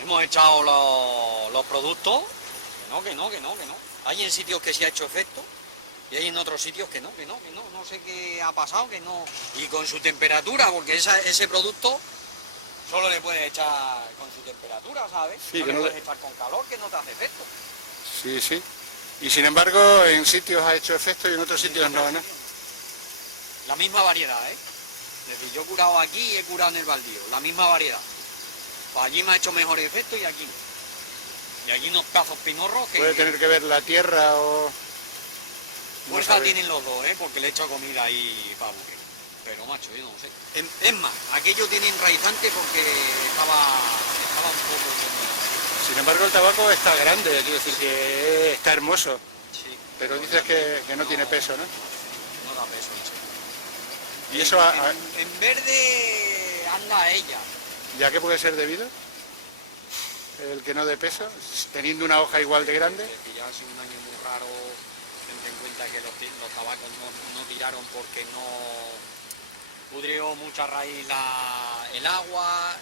Hemos echado los productos, que no. Hay en sitios que sí ha hecho efecto y hay en otros sitios que no. No sé qué ha pasado, que no. Y con su temperatura, porque ese producto solo le puedes echar con su temperatura, ¿sabes? Sí, no que le no puedes echar con calor, que no te hace efecto. Sí, sí. Y sin embargo, en sitios ha hecho efecto y en otros sitios no, ¿no? La misma variedad, ¿eh? Es decir, yo he curado aquí y he curado en el baldío, la misma variedad. Pues allí me ha hecho mejor efecto y aquí no. Y allí unos cazos pinorros que... Puede tener que ver la tierra o... Fuerza tienen los dos, ¿eh? Porque le he hecho comida ahí para aburrir. Pero macho, yo no sé. Es más, aquello tiene enraizante porque estaba un poco... Sin embargo, el tabaco está grande, quiero decir que está hermoso. Sí. Pero dices que no tiene peso, ¿no? No da peso, no sé. Y eso En verde anda ella. ¿y a qué puede ser debido? El que no dé peso, teniendo una hoja igual de grande. Que ya ha sido un año muy raro, ten en cuenta que los tabacos no tiraron porque no pudrió mucha raíz el agua,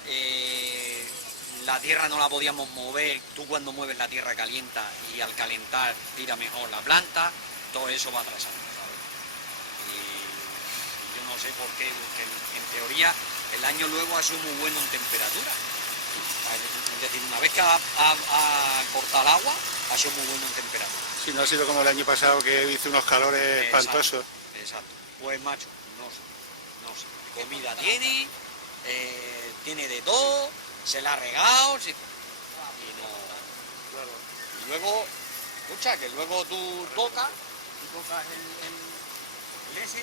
la tierra no la podíamos mover, tú cuando mueves la tierra calienta y al calentar tira mejor la planta, todo eso va atrasando, ¿sabes? Y yo no sé por qué, porque en teoría el año luego ha sido muy bueno en temperatura. Es decir, una vez que ha cortado el agua, ha sido muy bueno en temperatura. Si no ha sido como el año pasado que hizo unos calores espantosos. Exacto. Pues macho, no sé. Comida tiene, tiene de todo, se la ha regado, y no... Y luego, escucha, que luego tú tocas el ese,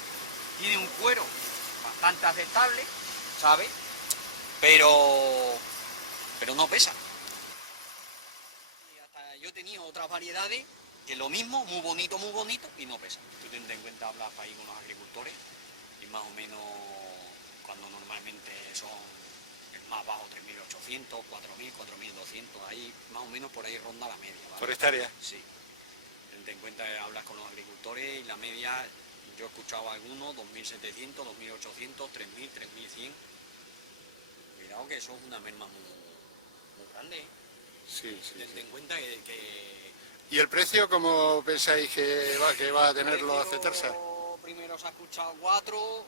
tiene un cuero bastante aceptable, ¿sabes? Pero no pesa. Y hasta yo he tenido otras variedades que lo mismo, muy bonito, y no pesa. Tú ten en cuenta, hablas ahí con los agricultores y más o menos cuando normalmente son el más bajo 3.800, 4.000, 4.200, ahí más o menos por ahí ronda la media, ¿vale? ¿Por hectárea? Sí. Ten en cuenta que hablas con los agricultores y la media, yo he escuchado algunos, 2.700, 2.800, 3.000, 3.100. Cuidado que eso es una merma muy grande, ¿eh? Sí. Ten en cuenta que ¿Y el precio cómo pensáis que va a tenerlo a Cetarsa? primero se ha escuchado 4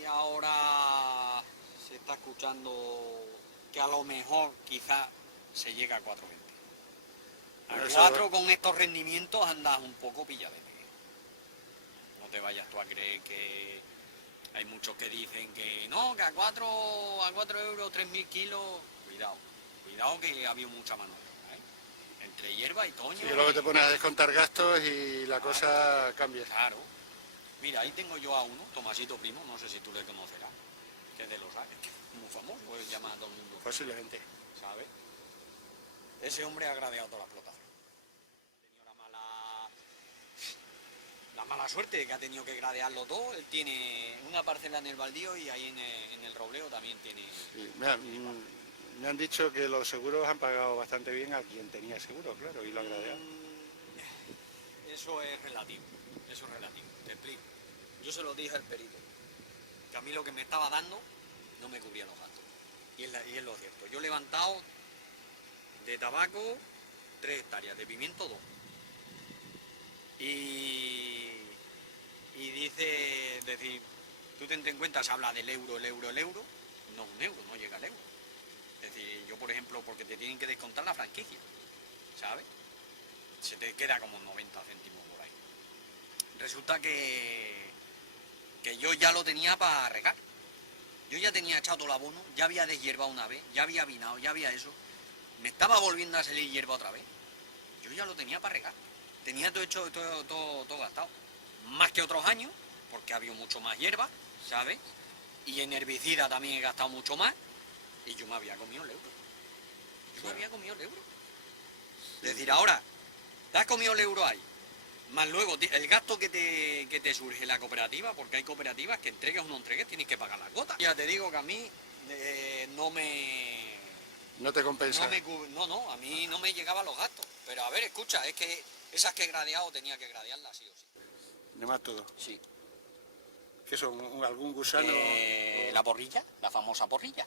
y ahora se está escuchando que a lo mejor quizás se llega a 4,20. A 4 con estos rendimientos andas un poco pilladete. No te vayas tú a creer que hay muchos que dicen que no, que a 4 euros, 3.000 kilos, cuidado que ha habido mucha mano. Entre hierba y toño. Y luego te pones a descontar gastos y la cosa cambia. Claro. Mira, ahí tengo yo a uno, Tomasito Primo, no sé si tú le conocerás, que es de Los Ángeles, muy famoso, pues llama a todo el mundo. Posiblemente. ¿Sabes? Ese hombre ha gradeado toda la explotación. Ha tenido la mala suerte de que ha tenido que gradearlo todo. Él tiene una parcela en el baldío y ahí en el Robleo también tiene... Sí, me han dicho que los seguros han pagado bastante bien a quien tenía seguro, claro, y lo han gradeado. Eso es relativo, te explico. Yo se lo dije al perito, que a mí lo que me estaba dando no me cubría los gastos. Y es lo cierto. Yo he levantado de tabaco 3 hectáreas, de pimiento 2. Y dice, es decir, tú ten en cuenta, se habla del euro, no un euro, no llega al euro. Es decir, yo por ejemplo, porque te tienen que descontar la franquicia, ¿sabes? Se te queda como 90 céntimos por ahí. Resulta que yo ya lo tenía para regar. Yo ya tenía echado todo el abono, ya había deshierbado una vez, ya había vinado, ya había eso. Me estaba volviendo a salir hierba otra vez. Yo ya lo tenía para regar. Tenía todo hecho, todo gastado. Más que otros años, porque ha habido mucho más hierba, ¿sabes? Y en herbicida también he gastado mucho más. Y yo me había comido el euro. Es decir, ahora, te has comido el euro ahí. Más luego, el gasto que te surge en la cooperativa, porque hay cooperativas que entregues o no entregues, tienes que pagar las cuotas. Ya te digo que a mí no me... ¿No te compensa? No, a mí no me llegaban los gastos. Pero a ver, escucha, es que esas que he gradeado tenía que gradearlas sí o sí. Nemátodo. Sí. ¿Qué son? ¿Algún gusano? La porrilla, la famosa porrilla.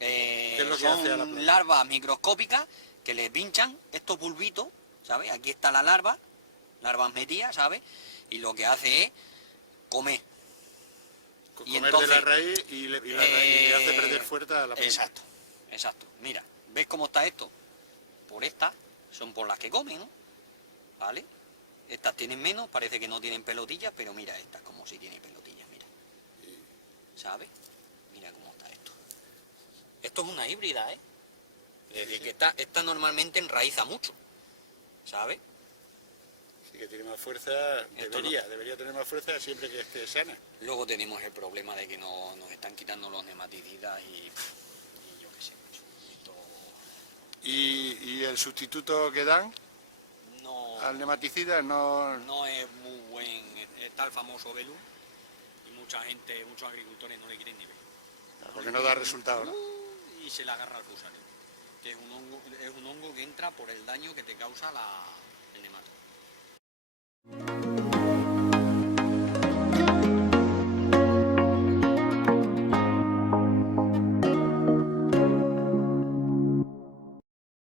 es lo que hace a la planta? Larvas microscópicas que le pinchan estos bulbitos, ¿sabes? Aquí está la larva, larvas metidas, ¿sabes? Y lo que hace es comer. Y Comer entonces, de la raíz y le hace perder fuerza a la planta. Exacto, exacto. Mira, ¿ves cómo está esto? Por estas, son por las que comen, ¿no? ¿Vale? Estas tienen menos, parece que no tienen pelotillas, pero mira estas como si tienen pelotillas, mira. ¿Sabes? Mira cómo está esto. Esto es una híbrida, ¿eh? Es decir, que esta normalmente enraiza mucho, ¿sabes? Sí, que tiene más fuerza, Esto debería tener más fuerza siempre que esté sana. Luego tenemos el problema de que nos están quitando los nematicidas y yo qué sé, macho. Esto Y el sustituto que dan no, al nematicida no... no es muy buen. Está el famoso Velum y mucha gente, muchos agricultores no le quieren ni ver. porque no da resultado, ¿no? Y se le agarra al fusarium, que es un hongo que entra por el daño que te causa la